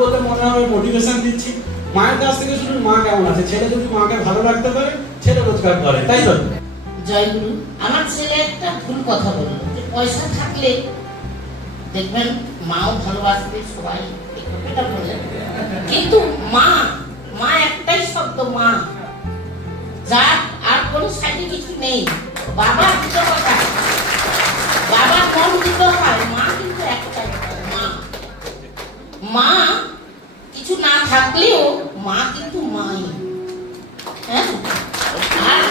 বলতে মনে হবে মোটিভেশন দিচ্ছি। মায়ের কাছ থেকে শুনুন মা কেমন আছে। ছেলে যদি মাকে ভালো রাখতে পারে ছেলে রোজগার করে, তাই তো? জয়গুরু। আমার ছেলে একটা ভুল কথা বললো যে পয়সা থাকলে দেখবেন মাও ভালোবাসবে, সবাই এটা বললেন, কিন্তু মা মা একটাই শব্দ মা, যার আর কোনো সাইডে কিছু নেই। বাবা দুটো কথা, বাবা মন দুটো হয়, মা কিন্তু একটাই মা। মা কিছু না থাকলেও মা কিন্তু মাই, হ্যাঁ। আর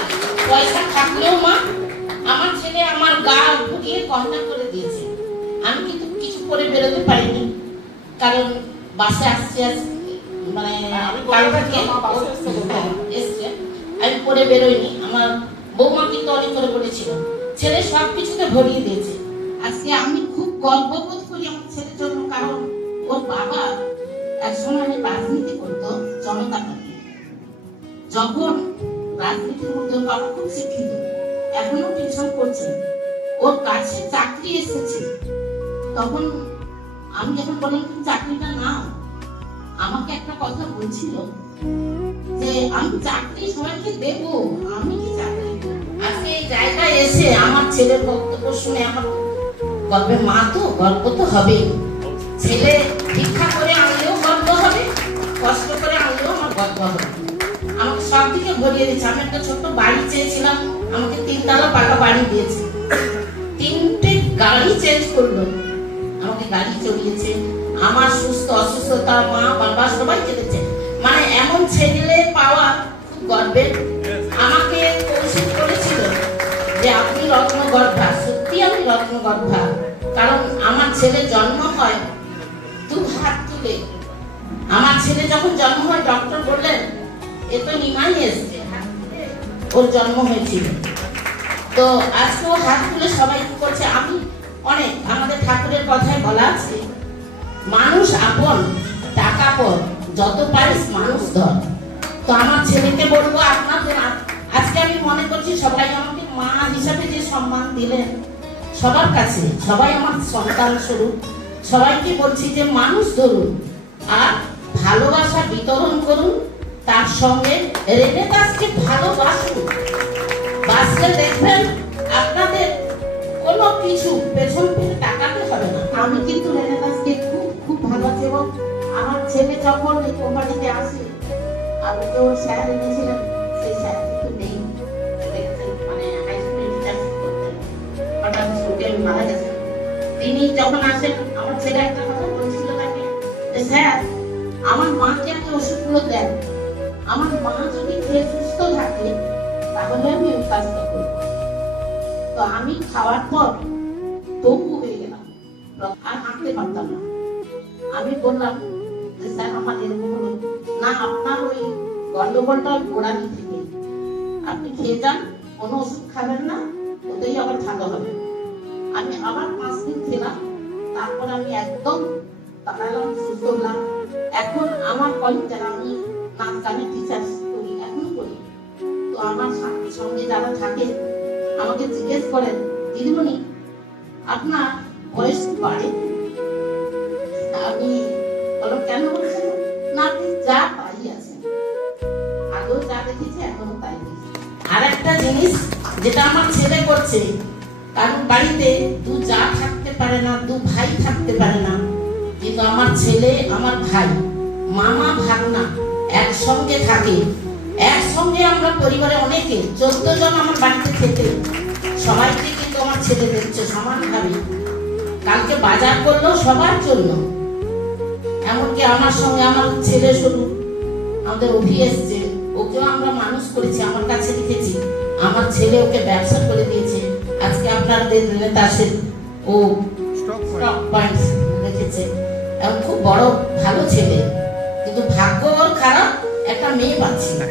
পয়সা থাকলেও মা। আমার ছেলে আমার গা ঘুরিয়ে গহনা করে দিয়েছে, আমি কিন্তু কিছু করে বেরোতে পারিনি, কারণ বাসে আসছে মানে এসছে, আমি পরে বেরোইনি। আমার বৌমা কিন্তু অনেক করে বলেছিল, ছেলে সব কিছুতে ভরিয়ে দিয়েছে। আজকে আমি খুব গর্ববোধ করি আমার ছেলের জন্য, কারণ ওর বাবা একসময় রাজনীতি করতো জনতা পার্টি। যখন রাজনীতির মধ্যে বাবা খুব শিক্ষিত, এখনো টিউশন করছেন, ওর কাছে চাকরি এসেছে। তখন আমি যখন বললাম তুমি চাকরিটা নাও, আমাকে একটা কথা বলছিল যে আমি চাকরি সবাইকে দেব, আমি কি চাকরি। আজকে এই জায়গায় এসে আমার ছেলের বক্তব্য শুনে আমার গর্বে, মা তো গর্ব তো হবেই। ছেলে ভিক্ষা করে আনলেও গর্ব হবে, কষ্ট করে আনলেও আমার গর্ব হবে। আমাকে সব দিকে ভরিয়ে দিয়েছে। আমি একটা ছোট্ট বাড়ি চেয়েছিলাম, আমাকে 3 তলা পাকা বাড়ি দিয়েছে। 3টে গাড়ি চেঞ্জ করলো, আমাকে গাড়ি চড়িয়েছে। আমার সুস্থ অসুস্থতা মা বাবা সবাই চেয়েছে। মানে এমন ছেলে পাওয়া খুব গর্বের। আমাকে কৌশল করেছিল যে আপনি রত্নগর্ভা, সত্যি আমি রত্নগর্ভা, কারণ আমার ছেলে জন্ম হয় 2 হাত তুলে। আমার ছেলে যখন জন্ম হয় ডক্টর বললেন এ তো নিমাই এসছে, ওর জন্ম হয়েছিল। তো আজকে ও হাত তুলে সবাই কি করছে। আমি অনেক, আমাদের ঠাকুরের কথায় বলা আছে মানুষ আপন টাকা পর, যত পারিস মানুষ ধর। তো আমার ছেলেকে বলবো আপনাদের, আজকে আমি মনে করছি সবাই আমাকে মা হিসাবে যে সম্মান দিলেন সবার কাছে, সবাই আমার সন্তান স্বরূপ, সবাইকে বলছি যে মানুষ ধরুন আর ভালোবাসা বিতরণ করুন, তার সঙ্গে রেনেদাসকে ভালোবাসুন। বাসলে দেখবেন আপনাদের কোনো কিছু পেছন ফিরে তাকাতে হবে না। আমি কিন্তু রেনেদাসকে খুব খুব ভালোবাসি, এবং আমার ছেলে যখন এই কোম্পানিতে আসে, আমি তো স্যার এনেছিলাম, সেই স্যার কিন্তু নেই, মানে হাই স্কুলের টিচার করতেন, হঠাৎ স্ট্রোকে মারা গেছেন। তিনি যখন আসেন আমার ছেলে একটা কথা বলছিল তাকে যে স্যার আমার মাকে আপনি ওষুধগুলো দেন, আমার মা যদি খেয়ে সুস্থ থাকে তাহলে আমি ওই কাজটা করব। তো আমি খাওয়ার পর তবু হয়ে গেলাম, আর হাঁটতে পারতাম না। আমি বললাম যে স্যার আমার এরকম হলো না, আপনার ওই গন্ডগোলটা গোড়ালি থেকে, আপনি খেয়ে যান, কোনো ওষুধ খাবেন না, ওতেই আবার ভালো হবে। আমি আবার 5 দিন খেলাম, তারপর আমি একদম তাড়ালাম, সুস্থ হলাম। এখন আমার কলিগ যারা, আমি নাচ গানের টিচার করি, এখনো করি, তো আমার সঙ্গে যারা থাকে আমাকে জিজ্ঞেস করেন দিদিমণি আপনার বয়স বাড়ে? আমি বলো কেন বলছেন না, আপনি যা পাই আছেন, আগেও যা দেখেছি এখনো তাই দেখি। আর একটা জিনিস যেটা আমার ছেলে করছে, কারণ বাড়িতে 2 যা থাকতে পারে না, 2 ভাই থাকতে পারে না, কিন্তু আমার ছেলে আমার ভাই, মামা ভাগনা একসঙ্গে থাকে। একসঙ্গে আমরা পরিবারে অনেকে 14 জন আমার বাড়িতে থেকে, সবাইকে কিন্তু আমার ছেলে দেখছে সমানভাবে। কালকে বাজার করলো সবার জন্য, এমনকি আমার সঙ্গে আমার ছেলে শুরু, আমাদের অভি এসছে, ওকেও আমরা মানুষ করেছি, আমার কাছে লিখেছি, আমার ছেলে ওকে ব্যবসা করে দিয়েছে। আজকে আপনাদের নেতাসের ও স্টক পয়েন্ট রেখেছে, এবং খুব বড় ভালো ছেলে, কিন্তু ভাগ্য ওর খারাপ, একটা মেয়ে পাচ্ছি না।